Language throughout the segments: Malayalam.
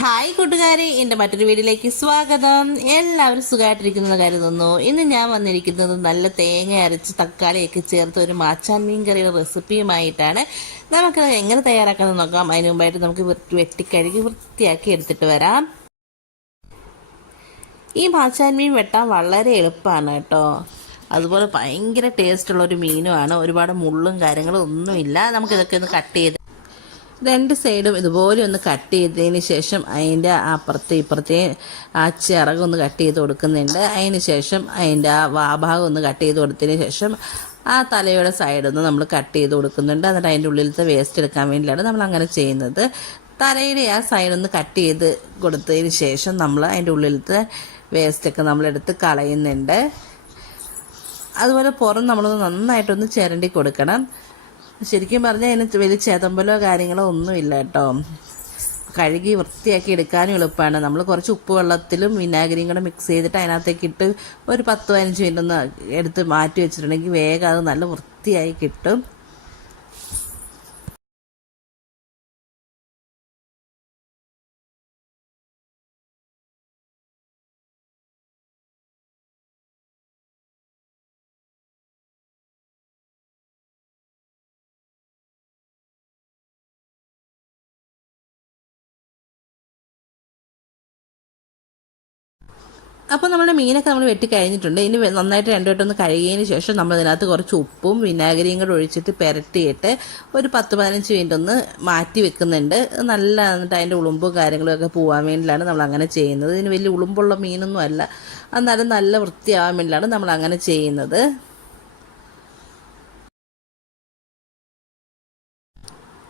ഹായ് കൂട്ടുകാരെ, എൻ്റെ മറ്റൊരു വീഡിയോയിലേക്ക് സ്വാഗതം. എല്ലാവരും സുഖമായിട്ടിരിക്കുന്നത് കരുതുന്നു. ഇന്ന് ഞാൻ വന്നിരിക്കുന്നത് നല്ല തേങ്ങ അരച്ച് തക്കാളിയൊക്കെ ചേർത്ത് ഒരു മാച്ചാൻ മീൻ കറിയുടെ റെസിപ്പിയുമായിട്ടാണ്. നമുക്കത് എങ്ങനെ തയ്യാറാക്കാമെന്ന് നോക്കാം. അതിന് മുമ്പായിട്ട് നമുക്ക് വെട്ടിക്കഴുകി വൃത്തിയാക്കി എടുത്തിട്ട് വരാം. ഈ മാച്ചാൻ മീൻ വെട്ടാൻ വളരെ എളുപ്പമാണ് കേട്ടോ. അതുപോലെ ഭയങ്കര ടേസ്റ്റുള്ളൊരു മീനുമാണ്. ഒരുപാട് മുള്ളും കാര്യങ്ങളും ഒന്നുമില്ല. നമുക്കിതൊക്കെ ഒന്ന് കട്ട് ചെയ്ത് രണ്ട് സൈഡും ഇതുപോലെ ഒന്ന് കട്ട് ചെയ്തതിന് ശേഷം അതിൻ്റെ അപ്പുറത്തെ ഇപ്പുറത്തെ ആ ചിറകൊന്ന് കട്ട് ചെയ്ത് കൊടുക്കുന്നുണ്ട്. അതിന് ശേഷം അതിൻ്റെ ആ വാഭാഗം ഒന്ന് കട്ട് ചെയ്ത് കൊടുത്തതിന് ശേഷം ആ തലയുടെ സൈഡൊന്ന് നമ്മൾ കട്ട് ചെയ്ത് കൊടുക്കുന്നുണ്ട്. എന്നിട്ട് അതിൻ്റെ ഉള്ളിലത്തെ വേസ്റ്റ് എടുക്കാൻ വേണ്ടിയിട്ടാണ് നമ്മൾ അങ്ങനെ ചെയ്യുന്നത്. തലയുടെ ആ സൈഡൊന്ന് കട്ട് ചെയ്ത് കൊടുത്തതിന് ശേഷം നമ്മൾ അതിൻ്റെ ഉള്ളിലത്തെ വേസ്റ്റൊക്കെ നമ്മളെടുത്ത് കളയുന്നുണ്ട്. അതുപോലെ പുറം നമ്മളൊന്ന് നന്നായിട്ടൊന്ന് ചിരണ്ടി കൊടുക്കണം. ശരിക്കും പറഞ്ഞാൽ അതിന് വലിയ ചേതമ്പലോ കാര്യങ്ങളോ ഒന്നുമില്ല കേട്ടോ. കഴുകി വൃത്തിയാക്കി എടുക്കാനും എളുപ്പമാണ്. നമ്മൾ കുറച്ച് ഉപ്പ് വെള്ളത്തിലും വിനാഗിരിയും കൂടെ മിക്സ് ചെയ്തിട്ട് അതിനകത്തേക്ക് ഇട്ട് ഒരു 10-15 മിനിറ്റ് ഒന്ന് എടുത്ത് മാറ്റി വെച്ചിട്ടുണ്ടെങ്കിൽ വേഗം അത് നല്ല വൃത്തിയായി കിട്ടും. അപ്പോൾ നമ്മുടെ മീനൊക്കെ നമ്മൾ വെട്ടി കഴിഞ്ഞിട്ടുണ്ട്. ഇനി നന്നായിട്ട് രണ്ടുവട്ടം കഴുകിയതിന് ശേഷം നമ്മൾ ഇതിനകത്ത് കുറച്ച് ഉപ്പും വിനാഗിരിയും കൂടെ ഒഴിച്ചിട്ട് പുരട്ടിയിട്ട് ഒരു 10-15 മിനിറ്റ് ഒന്ന് മാറ്റി വെക്കുന്നുണ്ട്. നല്ല എന്നിട്ട് അതിൻ്റെ ഉളുമ്പും കാര്യങ്ങളും ഒക്കെ പോകാൻ വേണ്ടിയിട്ടാണ് നമ്മൾ അങ്ങനെ ചെയ്യുന്നത്. ഇതിന് വലിയ ഉളുമ്പുള്ള മീനൊന്നും അല്ല, എന്നാലും നല്ല വൃത്തിയാവാൻ വേണ്ടിയിട്ടാണ് നമ്മൾ അങ്ങനെ ചെയ്യുന്നത്.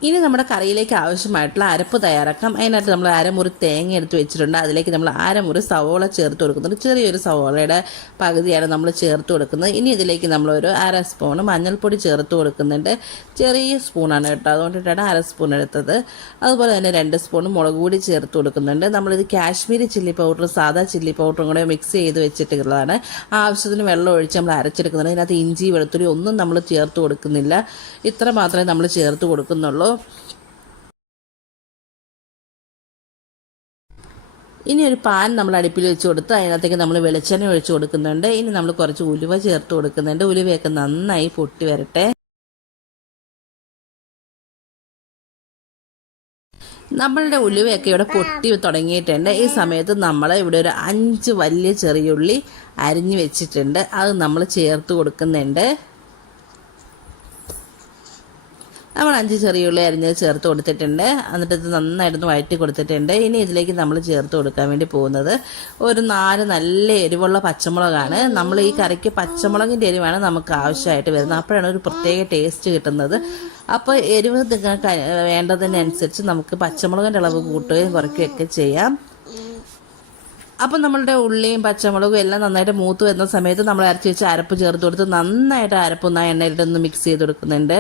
ഇനി നമ്മുടെ കറിയിലേക്ക് ആവശ്യമായിട്ടുള്ള അരപ്പ് തയ്യാറാക്കാം. അതിനായിട്ട് നമ്മൾ അരമുറി തേങ്ങ എടുത്ത് വെച്ചിട്ടുണ്ട്. അതിലേക്ക് നമ്മൾ അരമുറി സവോള ചേർത്ത് കൊടുക്കുന്നുണ്ട്. ചെറിയൊരു സവോളയുടെ പകുതിയാണ് നമ്മൾ ചേർത്ത് കൊടുക്കുന്നത്. ഇനി ഇതിലേക്ക് നമ്മളൊരു 1/2 സ്പൂൺ മഞ്ഞൾപ്പൊടി ചേർത്ത് കൊടുക്കുന്നുണ്ട്. ചെറിയ സ്പൂണാണ് കേട്ടോ, അതുകൊണ്ടിട്ടാണ് 1/2 സ്പൂൺ എടുത്തത്. അതുപോലെ തന്നെ 2 സ്പൂൺ മുളക് പൊടി ചേർത്ത് കൊടുക്കുന്നുണ്ട്. നമ്മളിത് കാശ്മീരി ചില്ലി പൗഡർ സാദാ ചില്ലി പൗഡറും കൂടെ മിക്സ് ചെയ്ത് വെച്ചിട്ടുള്ളതാണ്. ആവശ്യത്തിന് വെള്ളം ഒഴിച്ച് നമ്മൾ അരച്ചെടുക്കുന്നുണ്ട്. ഇതിനകത്ത് ഇഞ്ചി വെളുത്തുള്ളി ഒന്നും നമ്മൾ ചേർത്ത് കൊടുക്കുന്നില്ല. ഇത്ര മാത്രമേ നമ്മൾ ചേർത്ത് കൊടുക്കുന്നുള്ളൂ. ഇനി ഒരു പാൻ നമ്മൾ അടുപ്പിൽ വെച്ച് കൊടുത്ത് അതിനകത്തേക്ക് നമ്മൾ വെളിച്ചെണ്ണ ഒഴിച്ച് കൊടുക്കുന്നുണ്ട്. ഇനി നമ്മൾ കുറച്ച് ഉലുവ ചേർത്ത് കൊടുക്കുന്നുണ്ട്. ഉലുവയൊക്കെ നന്നായി പൊട്ടി വരട്ടെ. നമ്മളുടെ ഉലുവയൊക്കെ ഇവിടെ പൊട്ടി തുടങ്ങിയിട്ടുണ്ട്. ഈ സമയത്ത് നമ്മൾ ഇവിടെ ഒരു 5 വലിയ ചെറിയുള്ളി അരിഞ്ഞു വെച്ചിട്ടുണ്ട്. അത് നമ്മൾ ചേർത്ത് കൊടുക്കുന്നുണ്ട്. നമ്മൾ 5 ചെറിയുള്ളി അരിഞ്ഞത് ചേർത്ത് കൊടുത്തിട്ടുണ്ട്. എന്നിട്ട് ഇത് നന്നായിട്ടൊന്ന് വഴറ്റി കൊടുത്തിട്ടുണ്ട്. ഇനി ഇതിലേക്ക് നമ്മൾ ചേർത്ത് കൊടുക്കാൻ വേണ്ടി പോകുന്നത് ഒരു 4 നല്ല എരിവുള്ള പച്ചമുളകാണ്. നമ്മൾ ഈ കറിക്ക് പച്ചമുളകിൻ്റെ എരിവാണ് നമുക്ക് ആവശ്യമായിട്ട് വരുന്നത്. അപ്പോഴാണ് ഒരു പ്രത്യേക ടേസ്റ്റ് കിട്ടുന്നത്. അപ്പോൾ എരിവ് നിങ്ങൾക്ക് വേണ്ടതിനനുസരിച്ച് നമുക്ക് പച്ചമുളകിൻ്റെ അളവ് കൂട്ടുകയും കുറയ്ക്കുകയൊക്കെ ചെയ്യാം. അപ്പം നമ്മളുടെ ഉള്ളിയും പച്ചമുളകും എല്ലാം നന്നായിട്ട് മൂത്ത് വരുന്ന സമയത്ത് നമ്മൾ അരച്ച് വെച്ച് അരപ്പ് ചേർത്ത് കൊടുത്ത് നന്നായിട്ട് അരപ്പൊന്ന് എണ്ണയിലിട്ടൊന്ന് മിക്സ് ചെയ്ത് കൊടുക്കുന്നുണ്ട്.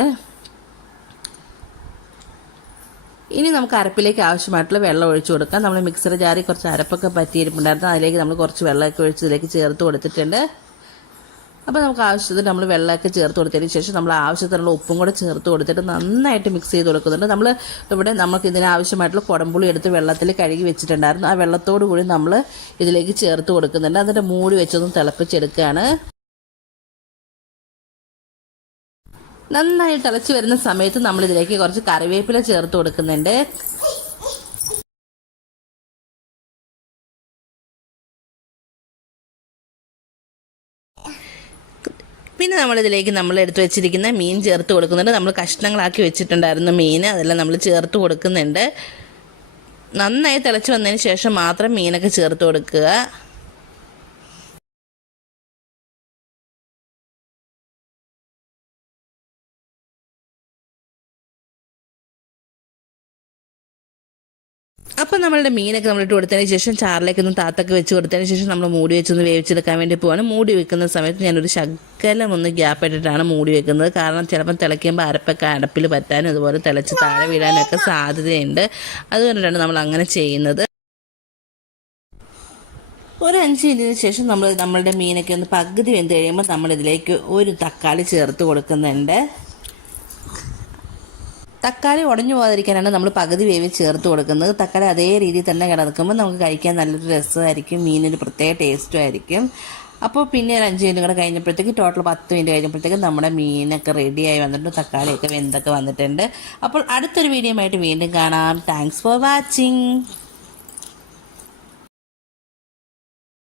ഇനി നമുക്ക് അരപ്പിലേക്ക് ആവശ്യമായിട്ടുള്ള വെള്ളം ഒഴിച്ചു കൊടുക്കാം. നമ്മൾ മിക്സർ ജാറിൽ കുറച്ച് അരപ്പൊക്കെ പറ്റിയിരിപ്പുണ്ടായിരുന്നു. അതിലേക്ക് നമ്മൾ കുറച്ച് വെള്ളമൊക്കെ ഒഴിച്ച് ഇതിലേക്ക് ചേർത്ത് കൊടുത്തിട്ടുണ്ട്. അപ്പോൾ നമുക്ക് ആവശ്യത്തിന് നമ്മൾ വെള്ളമൊക്കെ ചേർത്ത് കൊടുത്തതിന് ശേഷം നമ്മൾ ആവശ്യത്തിനുള്ള ഉപ്പും കൂടെ ചേർത്ത് കൊടുത്തിട്ട് നന്നായിട്ട് മിക്സ് ചെയ്ത് കൊടുക്കുന്നുണ്ട്. നമ്മൾ ഇവിടെ നമുക്ക് ഇതിനാവശ്യമായിട്ടുള്ള കുടംപുളി എടുത്ത് വെള്ളത്തിൽ കഴുകി വെച്ചിട്ടുണ്ടായിരുന്നു. ആ വെള്ളത്തോടു കൂടി നമ്മൾ ഇതിലേക്ക് ചേർത്ത് കൊടുക്കുന്നുണ്ട്. എന്നിട്ട് മൂടി വെച്ചൊന്ന് തിളപ്പിച്ചെടുക്കുകയാണ്. നന്നായി തിളച്ച് വരുന്ന സമയത്ത് നമ്മൾ ഇതിലേക്ക് കുറച്ച് കറിവേപ്പില ചേർത്ത് കൊടുക്കുന്നുണ്ട്. പിന്നെ നമ്മളിതിലേക്ക് നമ്മൾ എടുത്തു വെച്ചിരിക്കുന്ന മീൻ ചേർത്ത് കൊടുക്കുന്നുണ്ട്. നമ്മൾ കഷ്ണങ്ങളാക്കി വെച്ചിട്ടുണ്ടായിരുന്ന മീൻ അതെല്ലാം നമ്മൾ ചേർത്ത് കൊടുക്കുന്നുണ്ട്. നന്നായി തിളച്ച് വന്നതിന് ശേഷം മാത്രം മീനൊക്കെ ചേർത്ത് കൊടുക്കുക. അപ്പം നമ്മളുടെ മീനൊക്കെ നമ്മളിട്ട് കൊടുത്തതിന് ശേഷം ചാറിലേക്ക് ഒന്ന് താത്തൊക്കെ വെച്ച് കൊടുത്തതിന് ശേഷം നമ്മൾ മൂടി വെച്ചൊന്ന് വേവിച്ചെടുക്കാൻ വേണ്ടി പോവാണ്. മൂടി വെക്കുന്ന സമയത്ത് ഞാനൊരു ശകലം ഒന്ന് ഗ്യാപ്പ് ഇട്ടിട്ടാണ് മൂടി വെക്കുന്നത്. കാരണം ചിലപ്പം തിളയ്ക്കുമ്പോൾ അരപ്പൊക്കെ അടപ്പിൽ പറ്റാനും അതുപോലെ തിളച്ച് താഴെ വീഴാനൊക്കെ സാധ്യതയുണ്ട്. അതുകൊണ്ടാണ് നമ്മൾ അങ്ങനെ ചെയ്യുന്നത്. ഒരു 5 മിനിറ്റിന് ശേഷം നമ്മളുടെ മീനൊക്കെ ഒന്ന് പകുതി വെന്ത് കഴിയുമ്പോൾ നമ്മളിതിലേക്ക് ഒരു തക്കാളി ചേർത്ത് കൊടുക്കുന്നുണ്ട്. തക്കാളി ഉടഞ്ഞു പോകാതിരിക്കാനാണ് നമ്മൾ പകുതി വേവ് ചേർത്ത് കൊടുക്കുന്നത്. തക്കാളി അതേ രീതിയിൽ തന്നെ കിടക്കുമ്പോൾ നമുക്ക് കഴിക്കാൻ നല്ലൊരു രസമായിരിക്കും, മീനൊരു പ്രത്യേക ടേസ്റ്റും ആയിരിക്കും. അപ്പോൾ പിന്നെ ഒരു 5 മിനിറ്റ് കൂടെ കഴിഞ്ഞപ്പോഴത്തേക്ക് ടോട്ടൽ 10 മിനിറ്റ് കഴിഞ്ഞപ്പോഴത്തേക്ക് നമ്മുടെ മീനൊക്കെ റെഡിയായി വന്നിട്ടുണ്ട്, തക്കാളിയൊക്കെ വെന്തൊക്കെ വന്നിട്ടുണ്ട്. അപ്പോൾ അടുത്തൊരു വീഡിയോ ആയിട്ട് വീണ്ടും കാണാം. Thanks for watching.